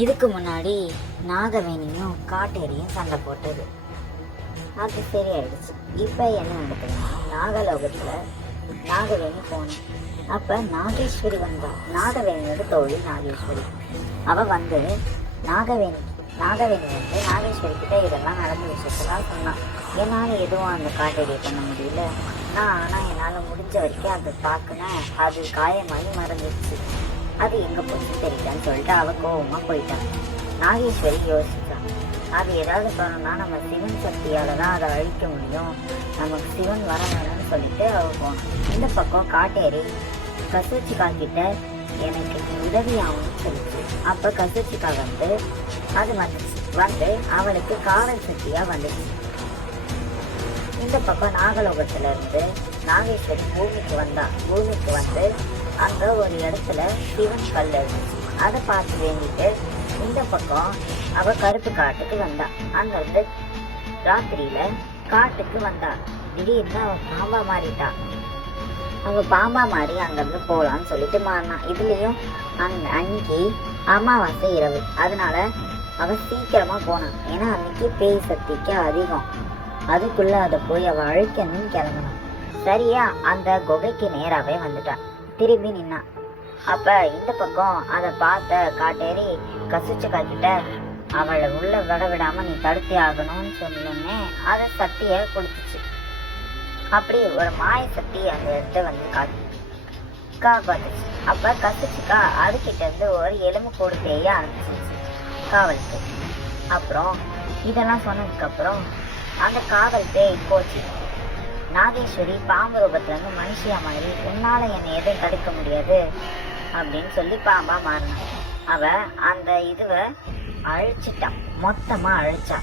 இதுக்கு முன்னாடி நாகவேணியும் காட்டேரியும் சண்டை போட்டது. அது சரியாயிடுச்சு. இப்போ என்ன நடக்குதுன்னா, நாகலோகத்தில் நாகவேணி போனோம். அப்போ நாகேஸ்வரி வந்தா. நாகவேணியோட தோழி நாகேஸ்வரி. அவள் வந்து நாகவேணி வந்து நாகேஸ்வரி கிட்ட இதெல்லாம் நடந்த விஷயத்தான் சொன்னான். என்னால் எதுவும் அந்த காட்டேரியை பண்ண முடியல. ஆனால் என்னால் முடிஞ்ச வரைக்கும் அதை தாக்குனேன். அது காயமாகி மறந்துடுச்சு. அது எங்கே போச்சு தெரியலன்னு சொல்லிட்டு அவள் கோபமாக போயிட்டான். நாகேஸ்வரி யோசிச்சான், அது ஏதாவது பண்ணணும்னா நம்ம சிவன் சக்தியால் தான் அதை அழிக்க முடியும். நமக்கு சிவன் வர வேணும்னு சொல்லிட்டு அவள் போனான். இந்த பக்கம் காட்டேரி கசூச்சிக்கா கிட்ட எனக்கு உதவியாகும்னு சொல்லிச்சு. அப்போ கசூச்சிக்கா வந்து அது வந்து அவளுக்கு காவல் சக்தியாக வந்துச்சு. இந்த பக்கம் நாகலோகத்துல இருந்து நாகேஸ்வரி பூமிக்கு வந்து அங்க ஒரு இடத்துல சிவன் கல் இருந்துச்சு. அதை பார்த்து வேண்டிட்டு இந்த பக்கம் அவ கருப்பு காட்டுக்கு வந்தா. அங்க இருந்து ராத்திரியில காட்டுக்கு வந்தா. திடீர்னு அவ பாம்பா மாறிட்டா. அவ பாம்பா மாறி அங்கிருந்து போலான்னு சொல்லிட்டு மாறினான். இதுலயும் அன்னைக்கு அமாவாசை இரவு, அதனால அவ சீக்கிரமா போனான். ஏன்னா அன்னைக்கு பேய் சக்திக்கு அதிகம். அதுக்குள்ள அதை போய் அவ அழிக்கணும்னு கிளம்பினான். சரியா அந்த குகைக்கு நேராவே வந்துட்டான். திரும்பி நின்னான். அப்ப இந்த பக்கம் அதை பார்த்த காட்டேரி கசூச்சிக்கா கிட்ட அவளை உள்ள விடாம நீ தடுத்தே ஆகணும்னு சொன்னே அதை சக்தியை கொடுத்துச்சு. அப்படி ஒரு மாய சக்தி அந்த இடத்த வந்து காப்பாத்துச்சு. அப்ப கசூச்சிக்கா அதுகிட்ட இருந்து ஒரு எலும்பு கூடு தேய ஆரம்பிச்சிச்சு காவலுக்கு. அப்புறம் இதெல்லாம் சொன்னதுக்கு அப்புறம் அந்த காவல் பேய் போச்சு. நாகேஸ்வரி பாம்பு ரூபத்துல இருந்து மனுஷியா மாதிரி உன்னால என்னை எதுவும் தடுக்க முடியாது அப்படின்னு சொல்லி பாம்பா மாறினான். அவ அந்த இதுவை அழிச்சிட்டான், மொத்தமா அழிச்சா.